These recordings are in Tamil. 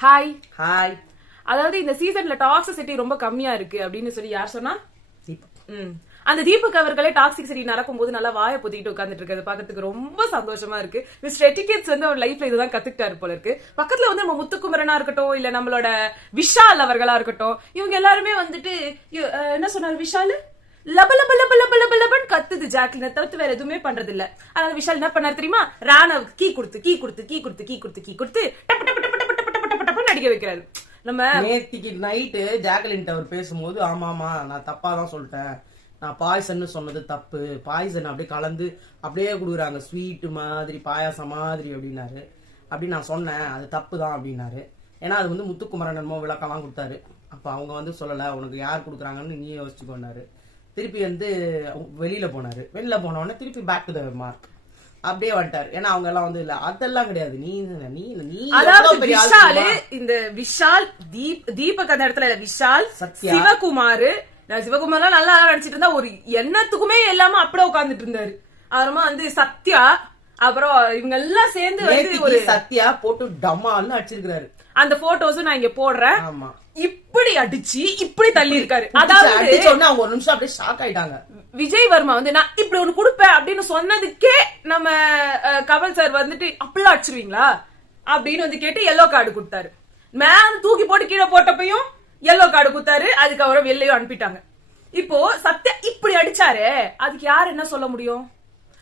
ஹாய். ஹாய். அதாவது இந்த சீசன்ல டாக்ஸிசிட்டி ரொம்ப கம்மியா இருக்கு அப்படின்னு சொல்லி யார் சொன்னா? தீபக். அந்த தீபக் அவர்களே டாக்ஸிசிட்டி நடக்கும்போது நல்லா வாயை பொத்திட்டு உட்காந்துட்டு இருக்கிறது பாக்கிறதுக்கு ரொம்ப சந்தோஷமா இருக்கு. மிஸ்டர் எட்டிகேட்ஸ் வந்து அவர் லைஃப்ல இதுதான் கத்துக்கிட்டாரு போல இருக்கு. பக்கத்துல வந்து நம்ம முத்துக்குமரனா இருக்கட்டும், இல்ல நம்மளோட விஷால் அவர்களா இருக்கட்டும், இவங்க எல்லாருமே வந்துட்டு என்ன சொன்னாரு விஷால்? லப லப லப லப லப லபன்னு கத்துது ஜாக்லினை தவிர்த்து வேற எதுவுமே பண்றது இல்ல. அதனால விஷால் என்ன பண்ணாரு தெரியுமா? ராணவ் கீ கொடுத்து அடிக்க வைக்கிறாரு. நம்ம நேத்திக்கு நைட்டு ஜாக்லின் அவர் பேசும்போது ஆமாமா நான் தப்பா தான் சொல்லிட்டேன், நான் பாய்சன் சொன்னது தப்பு, பாய்சன் அப்படியே கலந்து அப்படியே கொடுக்குறாங்க ஸ்வீட் மாதிரி பாயாசம் மாதிரி அப்படின்னாரு. அப்படி நான் சொன்னேன் அது தப்பு தான் அப்படின்னாரு. ஏன்னா அது வந்து முத்துக்குமரன் என்னமோ விளக்கெல்லாம் கொடுத்தாரு. அப்ப அவங்க வந்து சொல்லல உனக்கு யார் கொடுக்குறாங்கன்னு நீயே யோசிச்சுக்கொண்டாரு. திருப்பி வந்து வெளியில போனாரு. வெளியில போன உடனே திருப்பி பேக் டு த மார்க் அப்படியே வந்துட்டாரு. ஏன்னா அவங்க எல்லாம் வந்து இல்ல அதெல்லாம் கிடையாது, நீ இந்த விஷால் தீபக் அந்த இடத்துல இல்ல, விஷால் சிவகுமார் சிவகுமார் நல்லா நடிச்சிட்டு இருந்தா ஒரு எண்ணத்துக்குமே எல்லாமே அப்படியே உட்கார்ந்துட்டு இருந்தாரு. அப்புறமா வந்து சத்யா, அப்புறம் இவங்க எல்லாம் சேர்ந்து வந்து ஒரு சத்யா போட்டு டமால்னு அடிச்சிருக்காரு. அந்த போட்டோஸும் நான் இங்க போடுறேன். இப்படி அடிச்சு இப்படி தள்ளி இருக்காரு. அதாவது அவங்க ஒரு நிமிஷம் அப்படியே ஷாக் ஆயிட்டாங்க. விஜய் வர்மா வந்து நான் இப்படி ஒண்ணு கொடுப்பேன் அப்படின்னு சொன்னதுக்கே நம்ம கமல் சார் வந்துட்டு அப்படிலாம் அடிச்சிருவீங்களா அப்படின்னு வந்து கேட்டு எல்லோ கார்டு கொடுத்தாரு. மேல தூக்கி போட்டு கீழே போட்டப்பையும் எல்லோ கார்டு கொடுத்தாரு. அதுக்கப்புறம் வெளிலையும் அனுப்பிட்டாங்க. இப்போ சத்யா இப்படி அடிச்சாரு, அதுக்கு யாரு என்ன சொல்ல முடியும்?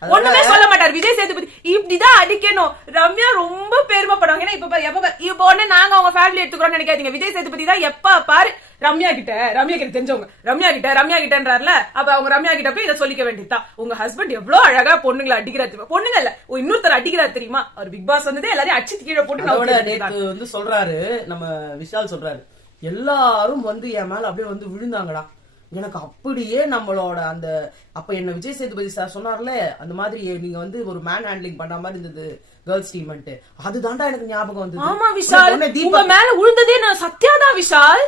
ஒண்ணுமே சொல்ல மாட்டாரு விஜய் சேதுபதி. இப்படிதான் அடிக்கணும். ரம்யா ரொம்ப பெருமைப்படுவாங்க. ஏன்னா இப்ப உடனே நாங்க அவங்க ஃபேமிலி எடுத்துக்கிறோம்னு நினைக்காதீங்க. விஜய் சேதுபதி தான் எப்ப பாரு ரம்யா கிட்ட தெரிஞ்சவங்க ரம்யா கிட்டன்றாருல, அப்ப அவங்க ரம்யா கிட்ட போய் இதை சொல்லிக்க வேண்டியதுதான். உங்க ஹஸ்பண்ட் எவ்வளவு அழகா பொண்ணுங்களை அடிக்கிறா தெரியுமா? பொண்ணுங்க இல்ல இன்னொருத்தர் அடிக்கிறா தெரியுமா? அவர் பிக் பாஸ் வந்ததே எல்லாரையும் அடிச்சு கீழே போட்டு வந்து சொல்றாரு. நம்ம விஷால் சொல்றாரு எல்லாரும் வந்து என் மேல அப்படியே வந்து விழுந்தாங்கடா. எனக்கு அப்படியே நம்மளோட அந்த அப்ப என்ன விஜய் சேதுபதி சார் சொன்னார்ல, அந்த மாதிரி நீங்க வந்து ஒரு மேன் ஹேண்ட்லிங் பண்ற மாதிரி இருந்தது கேர்ள்ஸ் டீம், அதுதான்டா எனக்கு ஞாபகம் வந்தது. ஆமா விஷால், உங்க மேல விழுந்ததே நான் சத்யாதான் விஷால்.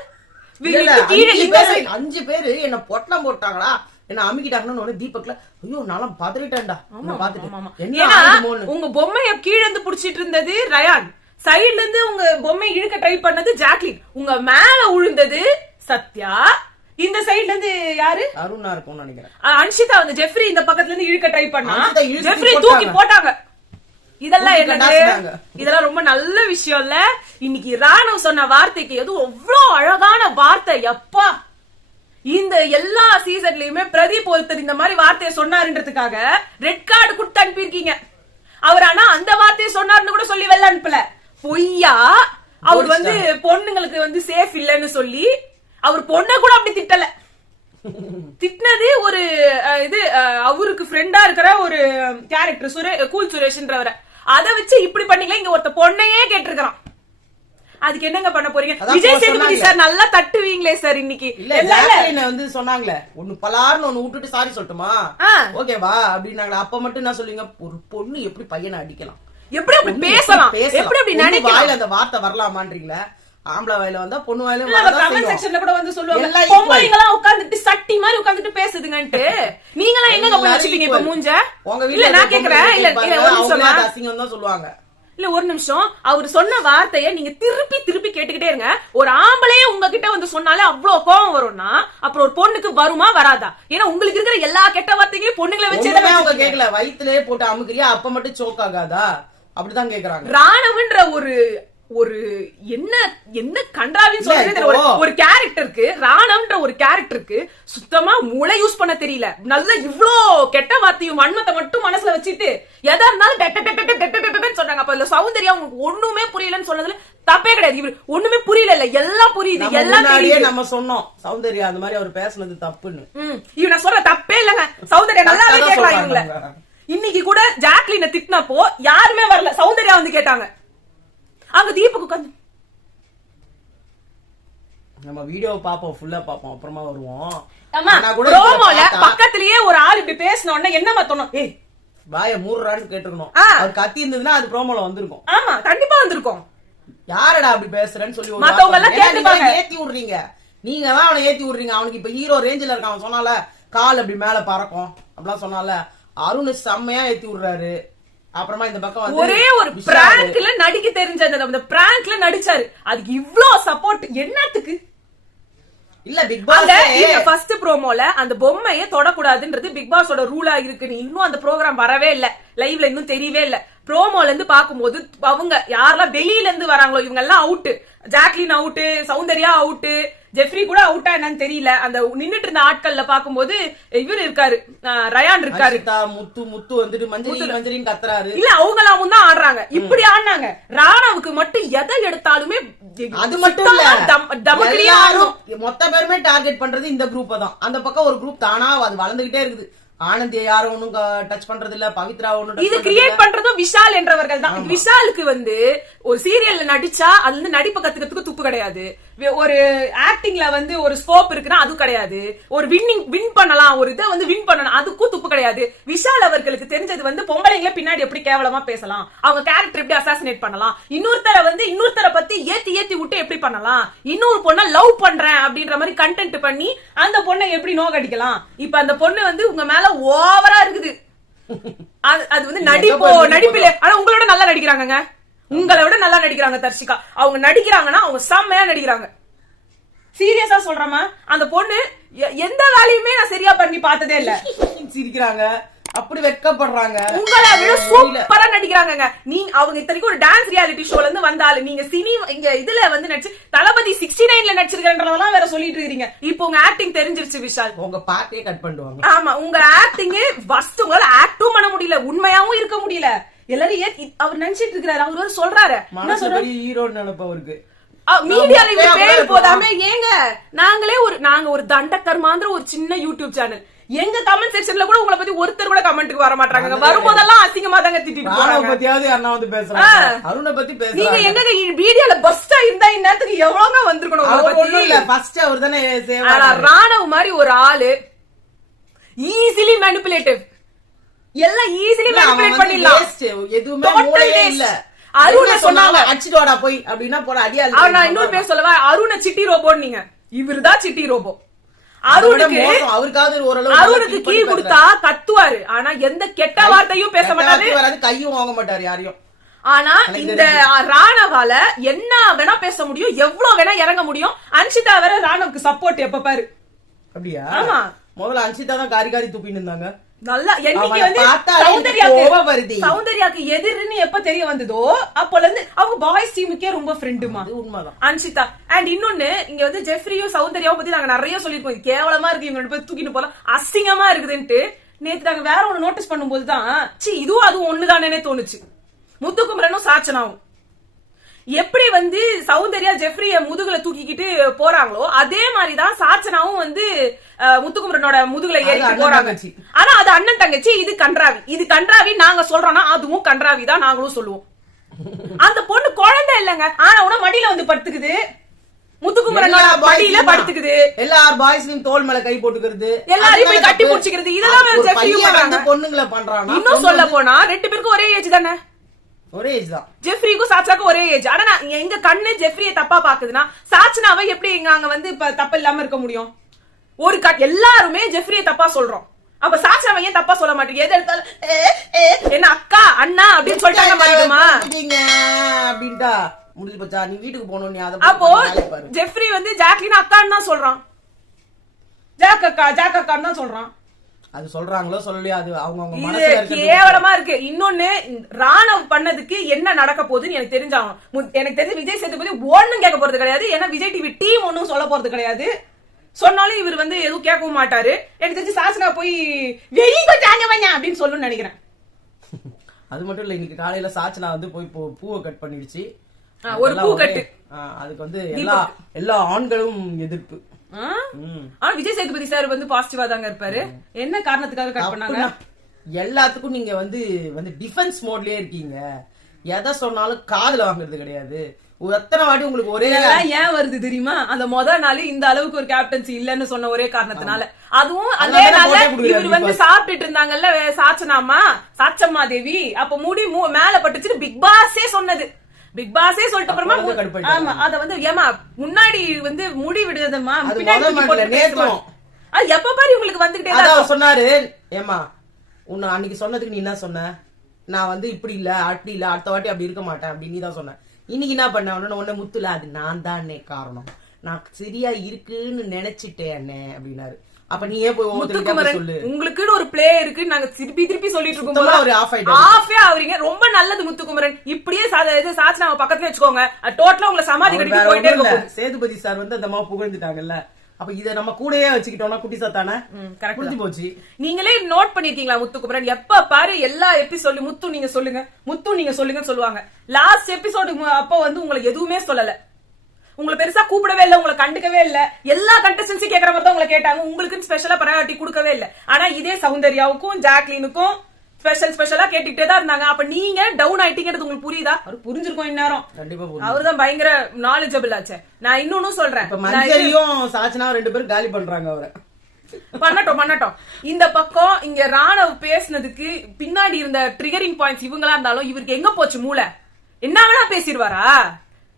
5 பேரு என்ன பொட்டலம் போட்டாங்களா, என்ன அமுக்கிட்டாங்கன்னு தீபக்ல ஐயோ நானும் பதறிட்டேன்டா. உங்க பொம்மைய கீழே இருந்து புடிச்சிட்டு இருந்தது ரயான், சைடுல இருந்து உங்க பொம்மை இழுக்க ட்ரை பண்ணது ஜாக்லின், உங்க மேல விழுந்தது சத்யா, இந்த சைடுல இருந்து யாரு அருணா இருக்கும் நினைக்கிறேன், அன்ஷிதா வந்து ஜெஃப்ரி இந்த பக்கத்துல இருந்து இழுக்க ட்ரை பண்ணா, ஜெஃப்ரி தூக்கி போட்டாங்க. இதெல்லாம் என்னது? இதெல்லாம் ரொம்ப நல்ல விஷயம் இல்ல. இன்னைக்கு ராணவ் சொன்ன வார்த்தைக்கு எதுவும் அவ்வளவு அழகான வார்த்தை. எப்பா இந்த எல்லா சீசன்லயுமே பிரதீப் ஒருத்தர் இந்த மாதிரி வார்த்தையை சொன்னாருன்றதுக்காக ரெட் கார்டு கொடுத்து அனுப்பியிருக்கீங்க. அவர் ஆனா அந்த வார்த்தையை சொன்னாருன்னு கூட சொல்லி வெளில அனுப்பல. பொய்யா அவர் வந்து பொண்ணுங்களுக்கு வந்து சேஃப் இல்லன்னு சொல்லி அவர் பொண்ணை கூட அப்படி திட்டல. திட்டினது ஒரு இது அவருக்கு ஃப்ரெண்டா இருக்கிற ஒரு கேரக்டர் கூல் சுரேஷ்ன்றவரை. அதை வச்சு இப்படி பண்ணீங்களா? இங்க ஒருத்த பொண்ணையே கேட்டிருக்கான். அதுக்கு என்னங்க பண்ண போறீங்க? விஜய் சேதுபதி சார் நல்லா தட்டுவீங்களே சார். இன்னைக்கு வந்து சொன்னாங்களே ஒண்ணு பலார்னு ஒண்ணு விட்டுட்டு சாரி சொல்லட்டுமா ஓகேவா அப்படின்னாங்களா, அப்ப மட்டும் என்ன சொல்லுவீங்க? ஒரு பொண்ணு எப்படி பையனை அடிக்கலாம், எப்படி அப்படி பேசலாம், எப்படி அப்படி நினைக்கலாம், அந்த வார்த்தை வரலாமான்றீங்களா? ஆம்பளை வாயில வந்தா பொண்ணு வாயில கமெண்ட் செக்ஷன்ல கூட வந்து சொல்லுவாங்க பொம்பளைங்க எல்லாம் உட்கார்ந்துட்டு சட்டி மாதிரி உட்கார்ந்துட்டு பேசுதுங்கன்ட்டு. நீங்க எல்லாம் எங்க போய் வச்சுப்பீங்க இப்ப மூஞ்ச? இல்ல நான் கேக்குறேன், இல்ல அசிங்கம் தான் சொல்லுவாங்க. இல்ல ஒரு நிமிஷம், அவர் சொன்ன வார்த்தைய நீங்க திருப்பி திருப்பி கேட்டுக்கிட்டே இருங்க. ஒரு ஆம்பளையே உங்ககிட்ட வந்து சொன்னாலே அவ்வளவு கோபம் வரும்னா அப்புறம் ஒரு பொண்ணுக்கு வருமா வராதா? ஏன்னா உங்களுக்கு இருக்கிற எல்லா கெட்ட வார்த்தைகளையும் பொண்ணுங்களை வச்சு அவங்க கேட்கல, வயிற்றுலயே போட்டு அமுக்குறியா அப்ப மட்டும் சோக் ஆகாதா அப்படிதான் கேக்குறாங்க. ராணவன்ற ஒரு என்ன கண்டாவின்னு சொல்றது ஒரு கேரக்டருக்கு, ராணவன்ற ஒரு கேரக்டருக்கு சுத்தமா மூளை யூஸ் பண்ண தெரியல. நல்ல இவ்ளோ கெட்ட வார்த்தையும் வன்மத்தை மட்டும் மனசுல வச்சுட்டு எதா இருந்தாலும் சொன்னாங்க. அப்ப இல்ல சௌந்தர்யா உங்களுக்கு ஒண்ணுமே புரியலன்னு சொன்னதுல தப்பே கிடையாது. இவரு ஒண்ணுமே புரியல, எல்லாம் புரியுது, எல்லாம் நம்ம சொன்னோம் சௌந்தர்யா அந்த மாதிரி அவர் பேசுனது தப்புன்னு. இவ நான் சொல்ற தப்பே இல்லங்க, சௌந்தர்யா நல்லாவே கேட்கலாம். இவங்கள இன்னைக்கு கூட ஜாக்லினை திட்டினப்போ யாருமே வரல, சௌந்தர்யா வந்து கேட்டாங்க. அங்க தீபக் உட்கார்ந்து நம்ம வீடியோ பாப்போம், ஃபுல்லா பாப்போம், அப்புறமா வருவோம். பக்கத்திலேயே ஒரு ஆள் இப்படி பேசின உடனே என்ன மாத்தணும்? ஏய் வாய மூடுறான்னு கேட்டிருக்கணும். அது கத்தி இருந்ததுன்னா அது ப்ரோமோல வந்திருக்கும். ஆமா கண்டிப்பா வந்திருக்கும். யாரடா அப்படி பேசுறேன்னு சொல்லி மத்தவங்க எல்லாம் கேட்டுப்பாங்க. ஏத்தி விடுறீங்க, நீங்க தான் அவனை ஏத்தி விடுறீங்க. அவனுக்கு இப்ப ஹீரோ ரேஞ்சில இருக்கான். அவன் சொன்னால கால் அப்படி மேல பறக்கும் அப்படிலாம் சொன்னால, அருண் செம்மையா ஏத்தி விடுறாரு. அப்புறமா இந்த பக்கம் வந்து ஒரே ஒரு பிராங்க்ல நடிக்க தெரிஞ்ச அந்த பிராங்க்ல நடிச்சாரு, அதுக்கு இவ்ளோ சப்போர்ட் என்னத்துக்கு? இல்ல பிக் பாஸ் ஃபர்ஸ்ட் ப்ரோமோல அந்த பொம்மையை தொடக்கூடாதுன்றது பிக் பாஸோட ரூலா இருக்கு. இன்னும் அந்த ப்ரோகிராம் வரவே இல்ல, லைவ்ல இன்னும் தெரியவே இல்ல. ப்ரோமோல இருந்து பாக்கும்போது அவங்க யாரெல்லாம் வெளியில இருந்து வராங்களோ இவங்க எல்லாம் out. Jacqueline out, Soundarya out, Jeffrey கூட அவுட்டா என்னன்னு தெரியல. அந்த நின்னுட்டு இருந்த ஆட்கள்ல பாக்கும்போது இவர் இருக்காரு, ரயான் இருக்காரு, முத்து முத்து வந்துட்டு மஞ்சள் மஞ்சளின்னு கத்துறாரு. இல்ல அவங்க எல்லாமும் தான் ஆடுறாங்க. இப்படி ஆடினாங்க. ராணாவுக்கு மட்டும் எதை எடுத்தாலுமே அது மட்டும் இல்ல, எல்லாரும் மொத்த பேருமே டார்கெட் பண்றது இந்த குரூப்பை தான். அந்த பக்கம் ஒரு குரூப் தானா அது வளர்ந்துகிட்டே இருக்குது. ஆனந்திய யாரும் ஒண்ணும் டச் பண்றது இல்ல, பவித்ரா ஒண்ணும் இது கிரியேட் பண்றதும் விஷால் என்றவர்கள் தான். விஷாலுக்கு வந்து ஒரு சீரியல்ல நடிச்சா அது வந்து நடிப்பு கத்துக்கிறதுக்கு துப்பு கிடையாது. ஒரு ஆக்டிங்ல வந்து ஒரு ஸ்கோப் இருக்குன்னா அது கிடையாது. ஒரு வின் பண்ணலாம், ஒரு இதை வந்து வின் பண்ணலாம், அதுக்கும் துப்பு கிடையாது. விஷால் அவர்களுக்கு தெரிஞ்சது வந்து பொம்பளைங்களை பின்னாடி எப்படி கேவலமா பேசலாம், அவங்க கேரக்டர் எப்படி அசாசினேட் பண்ணலாம், இன்னொருத்தரை பத்தி ஏத்தி விட்டு எப்படி பண்ணலாம், இன்னொரு பொண்ணை லவ் பண்றேன் அப்படின்ற மாதிரி கண்டென்ட் பண்ணி அந்த பொண்ணை எப்படி நோக்கடிக்கலாம். இப்ப அந்த பொண்ணு வந்து உங்க மேல ஓவரா இருக்குது. அது வந்து நடிப்பில ஆனா உங்களோட நல்லா நடிக்கிறாங்க, உங்களை விட நல்லா நடிக்கிறாங்க தர்ஷிகா. அவங்க நடிக்கிறாங்கன்னா அவங்க செம்மையா நடிக்கிறாங்க. சீரியஸா சொல்றமா, அந்த பொண்ணு எந்த வேலையுமே நான் சரியா பண்ணி பார்த்ததே இல்ல. சிரிக்கிறாங்க, அப்படி வெட்கப்படுறாங்க. உங்களை விட சூப்பரா நடிக்கிறாங்க. நீங்க அவங்க இத்தனைக்கும் ஒரு டான்ஸ் ரியாலிட்டி ஷோல இருந்து வந்தாலும் நீங்க இங்க இதுல வந்து நடிச்சு தளபதி 69ல நடிச்சிருக்கன்றதெல்லாம் வேற சொல்லிட்டு இருக்கீங்க. இப்போ உங்க ஆக்டிங் தெரிஞ்சிருச்சு விஷால். உங்க பாட்டே கட் பண்ணுவாங்க. ஆமா, உங்க ஆக்டிங் ஃபர்ஸ்ட் உங்களால ஆக்டும் பண்ண முடியல, உண்மையாவும் இருக்க முடியல. எல்லாரும் அவர் நினைச்சிட்டு இருக்காரு. அவர் சொல்றாரு ஹீரோ நினைப்பவருக்கு மீடியால இந்த பேர் போதாம ஏங்க நாங்க ஒரு தண்டக்கர்மாந்திர ஒரு சின்ன யூடியூப் சேனல். எங்க கமெண்ட் செக்ஷன்ல கூட உங்களை பத்தி ஒருத்தர் கூட கமெண்ட்க்கு வர மாட்டாங்க. வரும்போதெல்லாம் அசிங்கமா தாங்க திட்டிட்டு போறாங்க. பத்தியாவது அண்ணா வந்து பேசுறாங்க, அருணை பத்தி பேசுறாங்க. நீங்க எங்க வீடியோல பஸ்டா இருந்தா இந்நேரத்துக்கு எவ்வளவுங்க வந்திருக்கணும். அவர் தானே ராணவ் மாதிரி ஒரு ஆளு ஈஸிலி மேனிபுலேட்டிவ், எல்லாம் ஈஸிலி மேனிபுலேட் பண்ணிடலாம். எதுவுமே இல்ல. அருண சொன்னாங்க அடிச்சுடா போய் அப்படின்னா போற அடியா. நான் இன்னொரு பேர் சொல்லவா, அருண சிட்டி ரோபோன்னு. நீங்க இவருதான் சிட்டி ரோபோ. அருணுக்கு கீ கொடுத்தா கத்துவாரு, ஆனா எந்த கெட்ட வார்த்தையும் பேச மாட்டாரு, கையும் வாங்க மாட்டாரு யாரையும். ஆனா இந்த ராணவால என்ன வேணா பேச முடியும், எவ்வளவு வேணா இறங்க முடியும். அன்ஷிதா வேற ராணவுக்கு சப்போர்ட் எப்ப பாரு. அப்படியா? ஆமா, முதல்ல அன்ஷிதா தான் காரி காரி துப்பின்னு இருந்தாங்க. நல்லா என்னைக்கு வந்து சௌந்தர்யாக்கு எதிர்ன்னு எப்ப தெரிய வந்ததோ அப்போல இருந்து அவங்க பாய்ஸ் டீமுக்கே ரொம்ப ஃப்ரெண்டுமா. உண்மைதான் அன்ஷிதா. அண்ட் இன்னொன்னு, இங்க வந்து ஜெஃப்ரியும் சௌந்தர்யாவும் பத்தி நாங்க நிறைய சொல்லிருக்கோம். கேவலமா இருக்கு, இவங்க போய் தூக்கிட்டு போலாம், அசிங்கமா இருக்குதுன்ட்டு. நேத்து நாங்க வேற ஒண்ணு நோட்டீஸ் பண்ணும்போதுதான் இதுவும் அதுவும் ஒண்ணுதானே தோணுச்சு. முத்துக்குமரனும் சாச்சனாவும் எப்படி வந்து சௌந்தர்யா ஜெஃப்ரிய முதுகுல தூக்கிக்கிட்டு போறாங்களோ அதே மாதிரிதான் சாச்சனாவும் வந்து முத்துக்குமரனோட முதுகுல ஏறிட்டு போறாங்க. ஆனா அது அண்ணன் தங்கச்சி, இது கன்றாவி. இது கன்றாவி நாங்க சொல்றோம்னா அதுவும் கன்றாவி தான் நாங்களும் சொல்லுவோம். அந்த பொண்ணு குழந்தை இல்லங்க, ஆனா உன மடியில வந்து படுத்துக்குது, முத்துக்குமரனோட மடியில படுத்துக்குது, எல்லார் பாய்ஸ்லயும் தோல் மேல கை போட்டுக்கிறது, எல்லாரையும் போய் கட்டி பிடிச்சிக்கிறது, இதெல்லாம் ஜெஃப்ரியும் பண்றாங்க. பொண்ணுங்களை பண்றாங்க. இன்னும் சொல்ல போனா 2 பேருக்கும் ஒரே ஏஜ் தானே, ஒரே ஏஜ் தான். ஜெஃப்ரிக்கும் சாச்சனாக்கும் ஒரே ஏஜ். ஆனா எங்க கண்ணு ஜெஃப்ரிய தப்பா பாக்குதுன்னா சாச்சனாவை எப்படி அங்க வந்து இப்ப தப்பு இல்லாம இருக்க முடியும்? ஒரு எல்லாருமே ஜெஃப்ரிய தப்பா சொல்றோம், அப்ப சாச்சனாவை ஏன் தப்பா சொல்ல மாட்டீங்க? எது எடுத்தாலும் என்ன அக்கா அண்ணா அப்படின்னு சொல்லிட்டாங்க மாட்டோமா அப்படின்ட்டா முடிஞ்சு போச்சா? நீ வீட்டுக்கு போகணும். அப்போ ஜெஃப்ரி வந்து ஜாக்லின் அக்கான்னு தான் சொல்றான், ஜாக் அக்கான்னு தான் சொல்றான். அது சொல்றாங்களோ சொல்லலையோ அது அவங்க கேவலமா இருக்கு. இன்னொன்னு, ராணவ் பண்ணதுக்கு என்ன நடக்க போகுதுன்னு எனக்கு தெரிஞ்சாகும். எனக்கு தெரிஞ்சு விஜய் சேதுபதி ஒண்ணும் கேட்க போறது கிடையாது. ஏன்னா விஜய் டிவி டீம் ஒன்னும் சொல்ல போறது கிடையாது. சொன்னாலும் இவர் வந்து எதுவும் கேட்கவும் மாட்டாரு. எனக்கு தெரிஞ்சு சாசனா போய் அப்படின்னு சொல்லணும்னு நினைக்கிறேன். அது மட்டும் இல்ல, இன்னைக்கு காலையில சாச்சனா வந்து போய் பூவை கட் பண்ணிடுச்சு. ஒரு பூ கட்டு, அதுக்கு வந்து எல்லா ஆண்களும் எதிர்ப்பு. ஆனா விஜய் சேதுபதி சார் வந்து பாசிட்டிவா தாங்க இருப்பாரு. என்ன காரணத்துக்காக கட் பண்ணாங்க? எல்லாத்துக்கும் நீங்க வந்து டிஃபென்ஸ் மோட்லயே இருக்கீங்க. எதை சொன்னாலும் காதுல வாங்குறது கிடையாது. எத்தனை வாட்டி உங்களுக்கு ஒரே ஏன் வருது தெரியுமா? அந்த முதல் நாள் இந்த அளவுக்கு ஒரு கேப்டன்சி இல்லன்னு சொன்ன ஒரே காரணத்தினால. அதுவும் அதே நாள் இவர் வந்து சாப்பிட்டுட்டு இருந்தாங்கல்ல சாச்சனாமா, சாச்சம்மா தேவி, அப்ப முடி மேல பட்டுச்சு. பிக் பாஸே சொன்னது, பிக் பாஸே சொல்லிட்டு அப்புறமா ஆமா அத வந்து ஏமா முன்னாடி வந்து முடி விடுதமா எப்ப பாரு உங்களுக்கு வந்துகிட்டே சொன்னாரு. ஏமா உன்னை அன்னைக்கு சொன்னதுக்கு நீ என்ன சொன்ன? நான் வந்து இப்படி இல்ல அப்படி இல்ல அடுத்த வாட்டி அப்படி இருக்க மாட்டேன் அப்படின்னு நீ தான் சொன்ன. இன்னைக்கு என்ன பண்ண உடனே முத்துல அது நான் தான் காரணம், நான் சரியா இருக்குன்னு நினைச்சிட்டேன் அண்ணே அப்படின்னாரு. அப்ப நீ ஏன் போய் முத்துக்குமரன் சொல்லு, உங்களுக்குன்னு ஒரு பிளே இருக்கு நாங்க திருப்பி சொல்லிட்டு இருக்கோம். ஒரு ஆஃபே ஆவறீங்க. ரொம்ப நல்லது முத்துக்குமரன். இப்படியே சாட்சி நம்ம பக்கத்துல வச்சுக்கோங்க. டோட்டலா உங்களை சமாதி கட்டிட்டு போயிட்டே இருக்கும். சேதுபதி சார் வந்து அந்த மாதிரி புகழ்ந்துட்டாங்கல்ல, அப்ப இத நம்ம கூடயே வச்சுக்கிட்டோம்னா குட்டி சாத்தானே புரிஞ்சு போச்சு. நீங்களே நோட் பண்ணிருக்கீங்களா முத்துக்குமரன்? எப்ப பாரு எல்லா எபிசோடு முத்து நீங்க சொல்லுங்கன்னு சொல்லுவாங்க. லாஸ்ட் எபிசோடு அப்ப வந்து உங்களுக்கு எதுவுமே சொல்லல, உங்களை பெருசா கூப்பிடவே இல்ல, உங்களை கண்டுக்கவே இல்ல. எல்லா கண்டஸ்டன்ஸும் கேக்குற மாதிரி தான் உங்களை கேட்டாங்க. உங்களுக்கு ஸ்பெஷலா ப்ரையாரிட்டி கொடுக்கவே இல்ல. ஆனா இதே சௌந்தர்யாவுக்கும் ஜாக்லினுக்கும் ஸ்பெஷலா கேட்டுக்கிட்டே தான் இருந்தாங்க. அப்ப நீங்க டவுன் ஆயிட்டீங்கிறது உங்களுக்கு புரியுதா? அவர் புரிஞ்சிருக்கும் இந்நேரம். அவருதான் பயங்கர நாலேஜபிள் ஆச்சு. நான் இன்னொன்னு சொல்றேன், சாச்சனா 2 பேரும் காலி பண்றாங்க அவரை. பண்ணட்டும். இந்த பக்கம் இங்க ராணவ் பேசினதுக்கு பின்னாடி இருந்த ட்ரிகரிங் பாயிண்ட்ஸ் இவங்களா இருந்தாலும் இவருக்கு எங்க போச்சு மூளை? என்ன வேணா பேசிடுவாரா?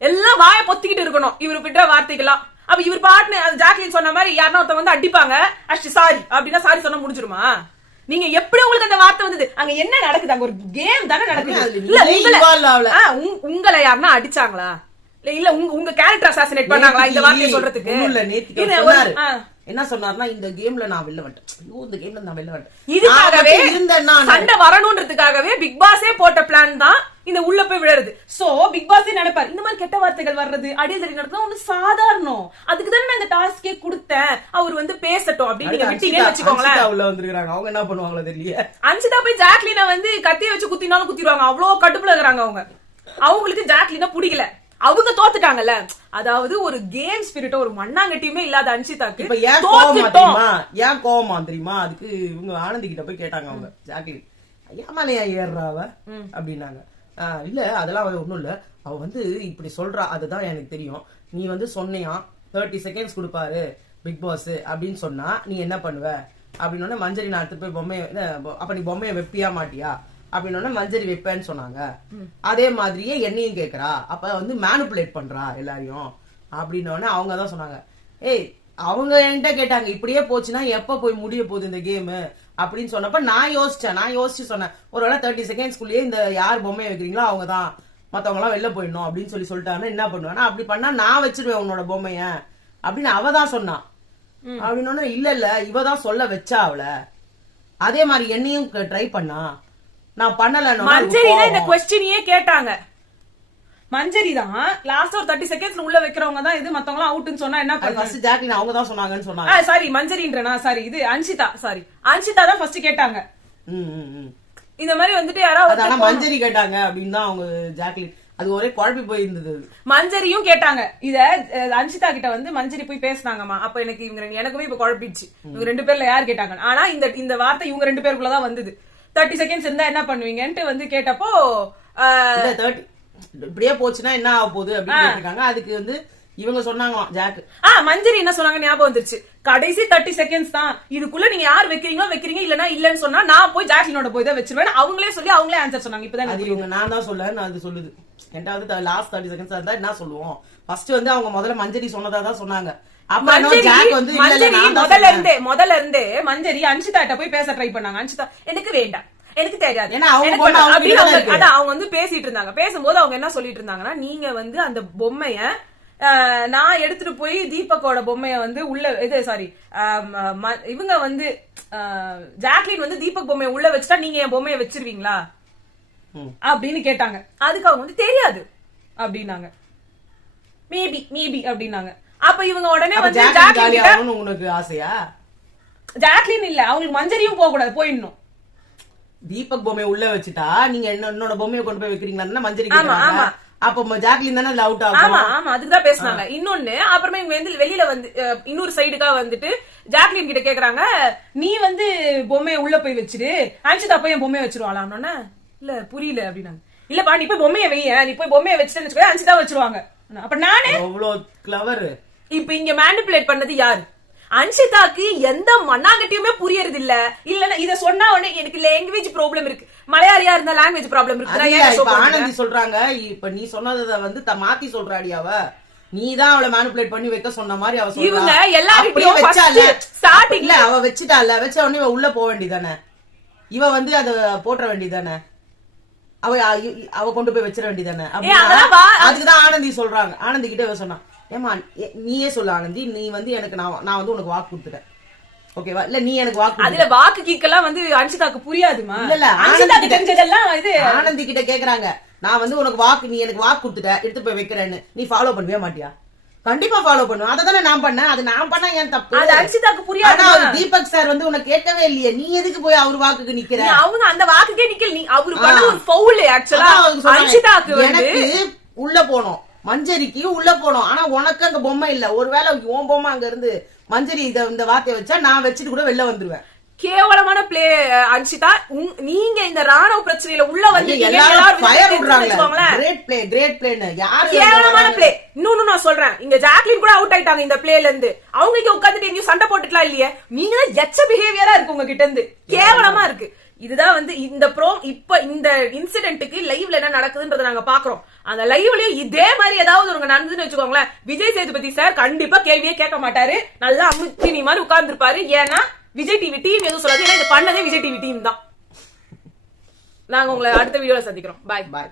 எல்லாம் வாய பொத்திக்கிட்டு இருக்கணும் இவரு விட்ட வார்த்தைகளாம். அப்ப இவர் பாட்டு ஜாக்லின் சொன்ன மாதிரி யாருன்னா ஒருத்தவங்க வந்து அடிப்பாங்க, சாரி அப்படின்னா சாரி சொன்னா முடிஞ்சிருமா? நீங்க எப்படி உங்களுக்கு அந்த வார்த்தை வந்தது? அங்க என்ன நடக்குது? அங்க ஒரு கேம் தானே நடக்குது. உங்களை யாருன்னா அடிச்சாங்களா? இல்ல உங்க கேரக்டர் அசாசினேட் பண்ணாங்களா இந்த வார்த்தையை சொல்றதுக்கு? என்ன சொன்னார்னா, இந்த கேம்ல நான் வெளில வந்துட்டேன், இந்த கேம்ல நான் வெளில வந்துட்டேன், இதுக்காகவே சண்டை வரணும்ன்றதுக்காகவே பிக் பாஸே போட்ட பிளான் தான் இந்த உள்ள போய் விழுறது. சோ பிக் பாஸே நினைப்பாரு இந்த மாதிரி கெட்ட வார்த்தைகள் வர்றது அடிதடி நடந்தா ஒண்ணு சாதாரணம், அதுக்கு தானே நான் இந்த டாஸ்கே கொடுத்தேன், அவர் வந்து பேசட்டும் அப்படின்னு நீங்க விட்டீங்கன்னு வச்சுக்கோங்களேன். அவங்க என்ன பண்ணுவாங்களோ தெரியல. அன்சிதா போய் ஜாக்லினா வந்து கத்திய வச்சு குத்தினாலும் குத்திடுவாங்க, அவ்வளவு கடுப்புல இருக்கிறாங்க அவங்க. அவங்களுக்கு ஜாக்லினா பிடிக்கல, அவங்க தோத்துட்டாங்கல்ல. அதாவது ஒரு கேம் ஸ்பிரிட், ஒரு மண்ணாங்கட்டியுமே இல்லாத அன்சிதாக்கு ஏன் கோவமா தெரியுமா? அதுக்கு இவங்க ஆனந்தி கிட்ட போய் கேட்டாங்க அவங்க, ஜாக்லின் ஏமாலையா ஏறாவ அப்படின்னாங்க. இல்ல அதெல்லாம் ஒண்ணும் இல்ல, அவ வந்து இப்படி சொல்றா அதுதான் எனக்கு தெரியும், நீ வந்து சொன்னியா 30 செகண்ட்ஸ் கொடுப்பாரு பிக் பாஸ் அப்படின்னு சொன்னா நீ என்ன பண்ணுவ அப்படின்னு. மஞ்சரி நான் எடுத்து போய் பொம்மைய, அப்ப நீ பொம்மைய வெப்பியா மாட்டியா அப்படின்னு மஞ்சரி வைப்பேன்னு சொன்னாங்க. அதே மாதிரியே என்னையும் கேக்குறா, அப்ப வந்து மேனிபுலேட் பண்றா எல்லாரையும் அப்படின்னு அவங்கதான் சொன்னாங்க. ஏய் அவங்க என்கிட்ட கேட்டாங்க இப்படியே போச்சுன்னா எப்ப போய் முடிய போகுது இந்த கேம் அப்படின்னு சொன்னப்ப நான் யோசிச்சு சொன்னேன், ஒருவேளை 30 செகண்ட்ஸ்குள்ளேயே இந்த யார் பொம்மையை வைக்கிறீங்களோ அவங்கதான், மத்தவங்க எல்லாம் வெளில போயிடணும் அப்படின்னு சொல்லிட்டாங்கன்னா என்ன பண்ணுவேன்னா, அப்படி பண்ணா நான் வச்சிருவேன் உன்னோட பொம்மைய அப்படின்னு அவதான் சொன்னான். அப்படின்னு இல்ல இவதான் சொல்ல வச்சா அவள. அதே மாதிரி என்னையும் ட்ரை பண்ணா, நான் பண்ணல. மஞ்சரி தான் இந்த क्वेश्चनயே கேட்டாங்க. மஞ்சரி தான் லாஸ்ட் ஒரு 30 செகண்ட்ஸ்ல உள்ள வைக்கிறவங்க தான் இது, மத்தவங்க எல்லாம் அவுட்னு சொன்னா என்ன பண்ண? ஃபர்ஸ்ட் ஜாக்லின் அவங்க தான் சொன்னாங்கன்னு சொன்னாங்க. சாரி மஞ்சரின்றனா, சாரி இது அன்சிதா தான் ஃபர்ஸ்ட் கேட்டாங்க. இந்த மாதிரி வந்துட்டு யாராவது ஆனா மஞ்சரி கேட்டாங்க அப்படின்னு தான் அவங்க ஜாக்லின், அது ஒரே குழப்பி போய் இருந்தது. மஞ்சரியும் கேட்டாங்க இத, அன்சிதா கிட்ட வந்து மஞ்சரி போய் பேசினாங்கம்மா. அப்ப எனக்குமே இப்ப குழப்பிடுச்சு இவங்க 2 பேர்ல யார் கேட்டாங்க. ஆனா இந்த வார்த்தை இவங்க 2 பேருக்குள்ளதான் வந்தது. 30 செகண்ட்ஸ் இருந்தா என்ன பண்ணுவீங்கன்ட்டு வந்து கேட்டப்போ இப்படியே போச்சுன்னா என்ன ஆக போகுது அப்படின்னு கேட்டிருக்காங்க. அதுக்கு வந்து இவங்க சொன்னாங்களாம் ஜாக். மஞ்சரி என்ன சொன்னாங்க ஞாபகம் வந்துருச்சு, கடைசி 30 செகண்ட்ஸ் தான், இதுக்குள்ள நீங்க யார் வைக்கிறீங்க இல்லன்னா இல்லன்னு சொன்னா நான் போய் ஜாக்லினோட போய் தான் வச்சிருவேன் அவங்களே சொல்லி அவங்களே ஆன்சர் சொன்னாங்க. இப்பதான் அது இவங்க நான் தான் சொல்ல அது சொல்லுது. ரெண்டாவது லாஸ்ட் 30 செகண்ட்ஸ் இருந்தா என்ன சொல்லுவோம்? ஃபர்ஸ்ட் வந்து அவங்க முதல்ல மஞ்சரி சொன்னதா தான் சொன்னாங்க. முதல்ல இருந்தே மஞ்சரி அன்சிதா கிட்ட போய் பேச ட்ரை பண்ணாங்க. அன்சிதா எனக்கு வேண்டாம், எனக்கு தெரியாது, அவங்க வந்து பேசிட்டு இருந்தாங்க. பேசும்போது அவங்க என்ன சொல்லிட்டு இருந்தாங்கன்னா, நீங்க வந்து அந்த பொம்மைய நான் எடுத்துட்டு போய் தீபக்கோட பொம்மைய வந்து உள்ள இவங்க வந்து ஜாக்லின் வந்து தீபக் பொம்மைய உள்ள வச்சுட்டா நீங்க என் பொம்மைய வச்சிருவீங்களா அப்படின்னு கேட்டாங்க. அதுக்கு அவங்க வந்து தெரியாது அப்படின்னாங்க. மேபி அப்படின்னாங்க. அப்ப இவங்க உடனே வந்து ஜாக்லின் உங்களுக்கு ஆசையா? ஜாக்லின் இல்ல, அவங்களுக்கு மஞ்சரியும் போக கூடாது, போயிடணும். தீபக் பொம்மையை உள்ள வச்சுட்டா நீங்க என்னோட பொம்மையை கொண்டு போய் வைக்கிறீங்களா மஞ்சரி? அப்ப ஜாக்லின் தானே அதுல அவுட் ஆகும். ஆமா அதுக்குதான் பேசினாங்க. இன்னொன்னு அப்புறமே வெளியில வந்து இன்னொரு சைடுக்கா வந்துட்டு ஜாக்லின் கிட்ட கேக்குறாங்க, நீ வந்து பொம்மையை உள்ள போய் வச்சிரு, அன்சிதா போய் என் பொம்மையை வச்சிருவாளான்னு. இல்ல புரியல அப்படின்னாங்க. இல்லப்பா நீ போய் பொம்மையை வைய, நீ போய் பொம்மையை வச்சுட்டு அன்சிதா வச்சிருவாங்க. அப்ப நானே அவ்வளவு கிளவர். இப்ப இங்க மேனிபுலேட் பண்ணது யாரு? அன்சிதாக்கு எந்த மண்ணாங்கட்டியுமே புரியறது இல்ல. இல்லன்னா இத சொன்னா உடனே எனக்கு லாங்குவேஜ் ப்ராப்ளம் இருக்கு, மலையாளியா இருந்தா லாங்குவேஜ் ப்ராப்ளம் இருக்கு. ஆனந்தி சொல்றாங்க இப்ப நீ சொன்னதை வந்து மாத்தி சொல்றாடி அவ, நீதான் அவளை மேனிபுலேட் பண்ணி வைக்க சொன்ன மாதிரி அவ சொல்றா. இவங்க எல்லாரும் வச்சால ஸ்டார்டிங்ல அவ வச்சுட்டால, வச்ச உடனே உள்ள போக வேண்டியதானே, இவ வந்து அத போட்ற வேண்டியதானே. அவ கொண்டு போய் வச்சிட வேண்டியதானே. அதுக்குதான் ஆனந்தி சொல்றாங்க. ஆனந்தி கிட்ட இவ சொன்னா, ஏமா நீயே சொல்ல ஆனந்தி, நீ வந்து எனக்கு நான் வந்து உனக்கு வாக்கு கொடுத்துட்டேன், ஓகேவா? இல்ல நீ எனக்கு வாக்கு, அதுல வாக்கு கீக்கெல்லாம் வந்து அன்ஷிதாக்கு புரியாதுமா. இல்ல அன்ஷிதாக்கு தெரிஞ்சதெல்லாம் இது ஆனந்தி கிட்ட கேக்குறாங்க. நான் வந்து உனக்கு வாக்கு, நீ எனக்கு வாக்கு கொடுத்துட்ட, எடுத்து போய் வைக்கிறேன்னு, நீ ஃபாலோ பண்ணவே மாட்டியா? கண்டிப்பா ஃபாலோ பண்ணுவேன். அததானே நான் பண்ணேன். அது நான் பண்ணா ஏன் தப்பு? அது அன்ஷிதாக்கு புரியாது. தீபக் சார் வந்து உனக்கு கேட்கவே இல்லையே, நீ எதுக்கு போய் அவர் வாக்குக்கு நிக்கிற? அவங்க அந்த வாக்குக்கே நிக்கல. நீ அவரு பண்ண ஒரு ஃபவுல். ஆக்சுவலா அன்ஷிதாக்கு எனக்கு உள்ள போனோம், மஞ்சரிக்கு உள்ள போனோம். ஆனா உனக்கு அங்க பொம்மை இல்ல. ஒருவேளை உன் பொம்மை அங்க இருந்து மஞ்சரி இந்த வார்த்தையை வச்சா நான் வச்சுட்டு கூட வெளில வந்துருவேன். கேவலமான பிளே அன்ஷிதா. நீங்க இந்த ராணுவ பிரச்சனையில உள்ள வந்து கேவலமான பிளே. இன்னொன்னு நான் சொல்றேன், இங்க ஜாக்லின் கூட அவுட் ஆயிட்டாங்க இந்த பிளேல இருந்து. அவங்க இங்க உட்காந்துட்டு எங்கேயும் சண்டை போட்டுக்கலாம் இல்லையே. நீங்க தான் எச்ச பிஹேவியரா இருக்கு உங்க கிட்ட இருந்து, கேவலமா இருக்கு. இதுதான் வந்து இந்த இப்ப இந்த இன்சிடென்ட்டுக்கு லைவ்ல என்ன நடக்குதுன்றத நாங்க பாக்குறோம். அந்த லைவ்லயும் இதே மாதிரி ஏதாவது ஒரு நடந்துன்னு வச்சுக்கோங்களேன், விஜய் சேதுபதி சார் கண்டிப்பா கேள்வியே கேட்க மாட்டாரு. நல்லா அமுத்தினி மாதிரி உட்கார்ந்து இருப்பாரு. ஏன்னா விஜய் டிவி டீம் எதுவும் சொல்லாது. ஏன்னா இது பண்ணதே விஜய் டிவி டீம் தான். நாங்க உங்களை அடுத்த வீடியோல சந்திக்கிறோம். பாய்.